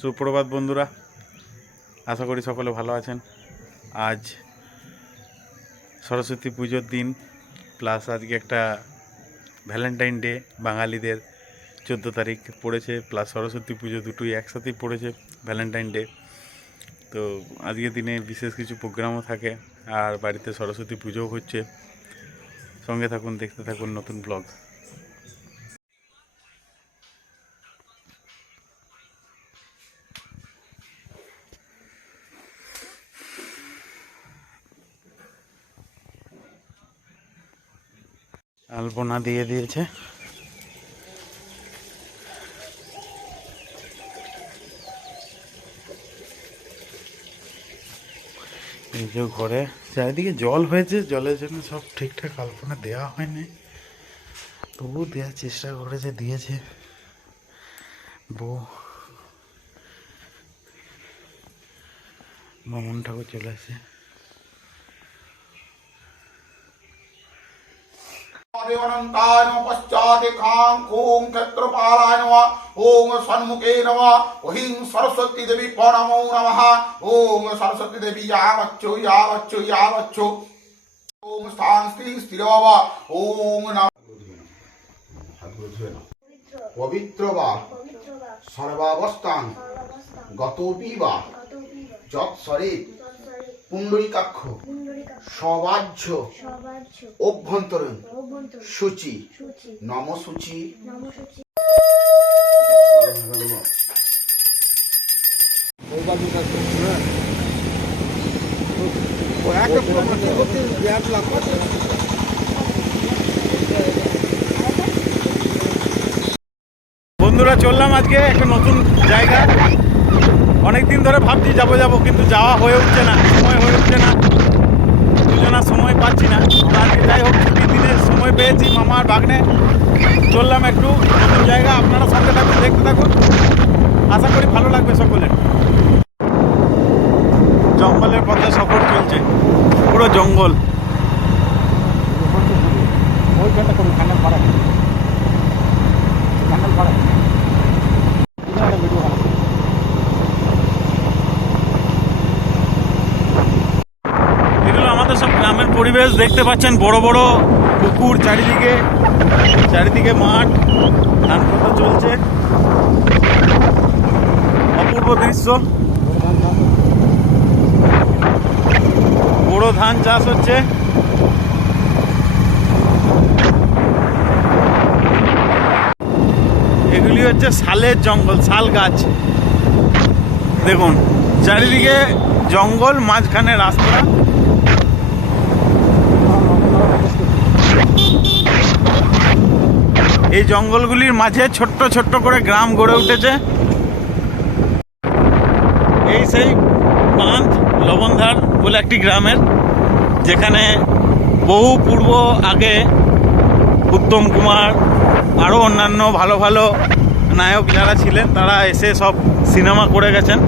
সুপ্রভাত বন্ধুরা, আশা করি সকলে ভালো আছেন। আজ সরস্বতী পুজোর দিন, প্লাস আজকে একটা ভ্যালেন্টাইন ডে, বাঙালিদের 14 তারিখ পড়েছে, প্লাস সরস্বতী পুজো দুটোই একসাথেই পড়েছে, ভ্যালেন্টাইন ডে। তো আজকের দিনে বিশেষ কিছু প্রোগ্রামও থাকে, আর বাড়িতে সরস্বতী পুজোও হচ্ছে। সঙ্গে থাকুন, দেখতে থাকুন নতুন ব্লগ। আলপনা দিয়ে দিয়েছে। এই যে ঘরে চারিদিকে জল হয়েছে, জলের জন্য সব ঠিকঠাক আলপনা দেওয়া হয়নি, তবু দেওয়ার চেষ্টা করেছে, দিয়েছে বউ। বামন ঠাকুর চলে আসে। देवनन्ताय नमः पश्चाते खां खूं क्षेत्रपालाय नमः ओम सन्मुखे नमः ओहिं सरस्वती देवी नमो नमः ओम सरस्वती देवी यावच्चो यावच्चो यावच्चो ओम स्थान स्त्री स्थिरव ओम पवित्र वा सर्वावस्थान गतोपि वा যৎসরিত পুণ্ডরীকাক্ষ সবাহ্য অভ্যন্তরীণ সূচি নম সূচি। বন্ধুরা, চললাম আজকে একটা নতুন জায়গা। অনেকদিন ধরে ভাবছি যাবো কিন্তু যাওয়া হয়ে উঠছে না, সময় হয়ে উঠছে না, দুজনা সময় পাচ্ছি না। আজকে যাই হোক, ছুটির দিনে সময় পেয়েছি, মামার ভাগ্নে চললাম একটু নতুন জায়গা। আপনারা সঙ্গে থাকুন, দেখতে থাকুন, আশা করি ভালো লাগবে সকলের। জঙ্গলের পথে সফর চলছে, পুরো জঙ্গল। সব গ্রামের পরিবেশ দেখতে পাচ্ছেন, বড় বড় পুকুর, চারিদিকে মাঠ, ধান কাটা চলছে, অপূর্ব দৃশ্য। বড় ধান চাষ হচ্ছে। এগুলি হচ্ছে শালের জঙ্গল, শাল গাছ। দেখুন চারিদিকে জঙ্গল, মাঝখানে রাস্তা। এই জঙ্গলগুলির মাঝে ছোট্ট ছোট্ট করে গ্রাম গড়ে উঠেছে। এই সেই বাঁধ লবণধার বলে একটি গ্রামের, যেখানে বহু পূর্ব আগে উত্তম কুমার আরও অন্যান্য ভালো ভালো নায়ক যারা ছিলেন, তারা এসে সব সিনেমা করে গেছেন,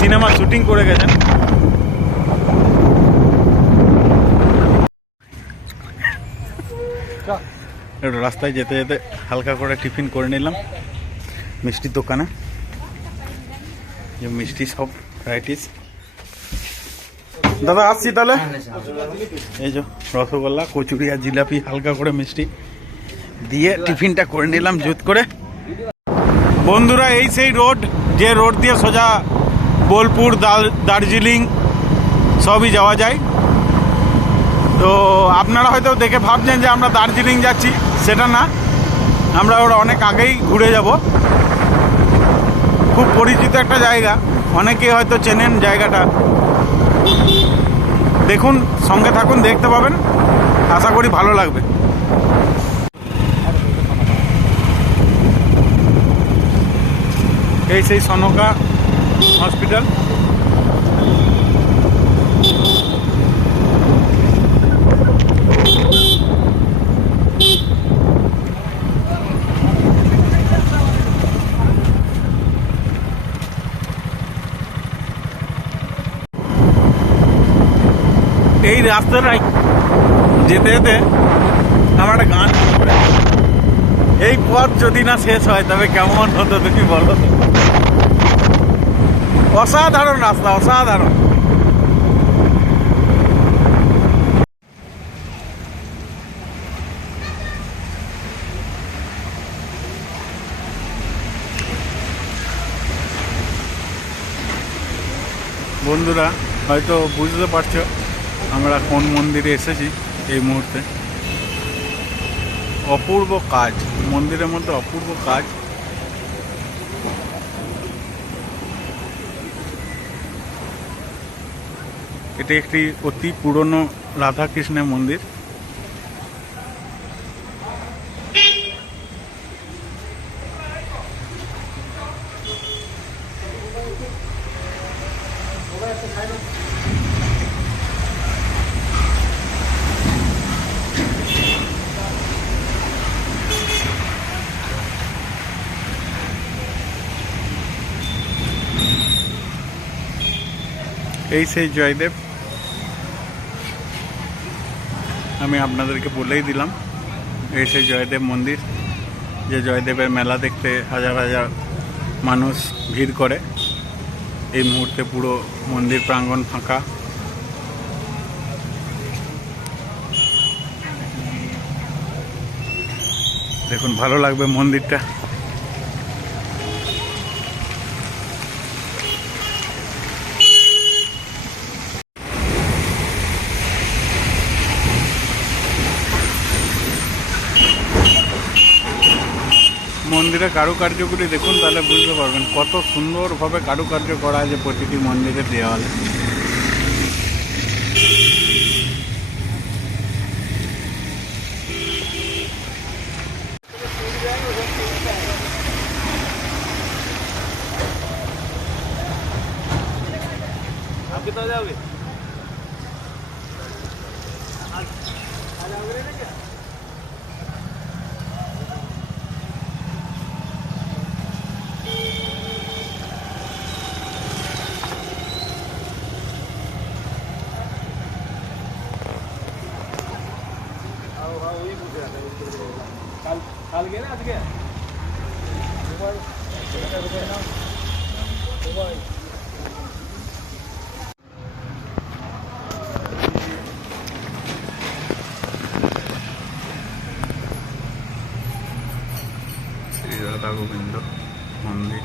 সিনেমা শুটিং করে গেছেন। একটু রাস্তায় যেতে যেতে হালকা করে টিফিন করে নিলাম মিষ্টির দোকানে, যে মিষ্টি সব ভ্যারাইটিস। দাদা আসছি তাহলে। এই যে রসগোল্লা, কচুরি আর জিলাপি, হালকা করে মিষ্টি দিয়ে টিফিনটা করে নিলাম জুত করে। বন্ধুরা, এই সেই রোড, যে রোড দিয়ে সোজা বোলপুর, দার্জিলিং সবই যাওয়া যায়। তো আপনারা হয়তো দেখে ভাবছেন যে আমরা দার্জিলিং যাচ্ছি, সেটা না, আমরা ওরা অনেক আগেই ঘুরে যাব। খুব পরিচিত একটা জায়গা, অনেকে হয়তো চেনেন জায়গাটা। দেখুন, সঙ্গে থাকুন, দেখতে পাবেন, আশা করি ভালো লাগবে। এই সেই সনকা হসপিটাল। এই রাস্তাটাই যেতে যেতে আমার একটা গান মনে পড়ে। এই পথ যদি না শেষ হয় তবে কেমন হতো তুমি বলো তো। অসাধারণ রাস্তা, অসাধারণ। বন্ধুরা হয়তো বুঝতে পারছো আমরা কোন মন্দিরে এসেছি এই মুহূর্তে। অপূর্ব কাজ, মন্দিরের মধ্যে অপূর্ব কাজ। এটি একটি অতি পুরনো রাধাকৃষ্ণের মন্দির। এই সেই জয়দেব। আমি আপনাদেরকে বলেই দিলাম এই সেই জয়দেব মন্দির, যে জয়দেবের মেলা দেখতে হাজার হাজার মানুষ ভিড় করে। এই মুহূর্তে পুরো মন্দির প্রাঙ্গণ ফাঁকা। দেখুন, ভালো লাগবে মন্দিরটা। মন্দিরের কারুকার্যগুলি দেখুন, তাহলে বুঝতে পারবেন কত সুন্দরভাবে কারুকার্য করা আছে প্রতিটি মন্দিরের দেওয়ালে। শ্রী রাধা গোবিন্দ মন্দির।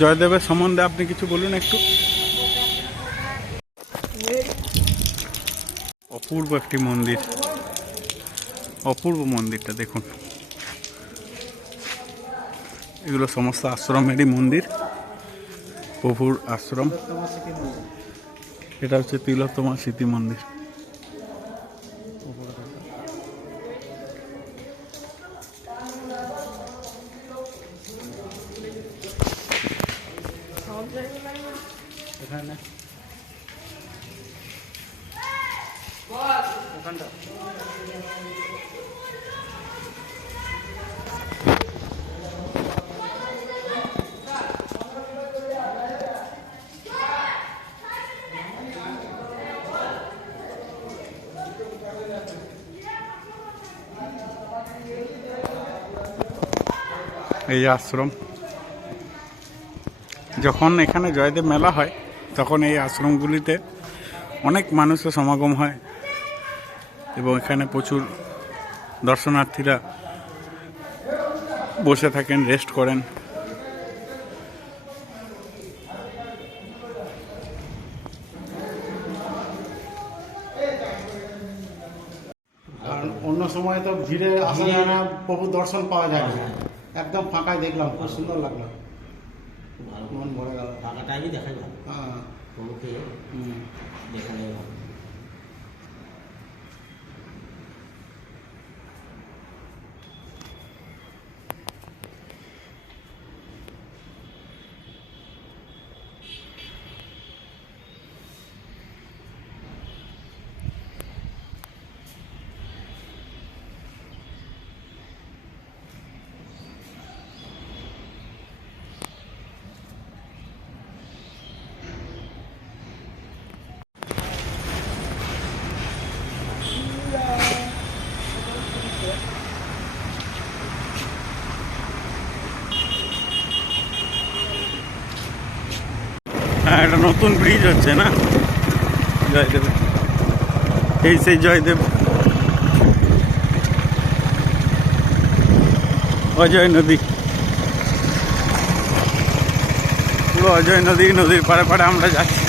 জয়দেবের সম্বন্ধে আপনি কিছু বলুন একটু। অপূর্ব একটি মন্দির, অপূর্ব মন্দিরটা দেখুন। এগুলো সমস্ত আশ্রমেরই মন্দির, প্রভুর আশ্রম। এটা হচ্ছে তিলোত্তমা স্মৃতি মন্দির। এখানে ওখানটা এই আশ্রম। যখন এখানে জয়দেব মেলা হয় তখন এই আশ্রমগুলিতে অনেক মানুষের সমাগম হয় এবং এখানে প্রচুর দর্শনার্থীরা বসে থাকেন, রেস্ট করেন। অন্য সময় তো ভিড়ে আসা যায় না, প্রভু দর্শন পাওয়া যায় না। একদম ফাঁকায় দেখলাম, খুব সুন্দর লাগলো, মন ভরে গেল। ফাঁকা টাইমই দেখা যায়, হ্যাঁ, প্রভুকে দেখা যায় ভালো। একটা নতুন ব্রিজ হচ্ছে না জয়দেব, এই সেই জয়দেব অজয় নদী, পুরো অজয় নদী, নদীর পাড়ে পাড়ে আমরা যাচ্ছি।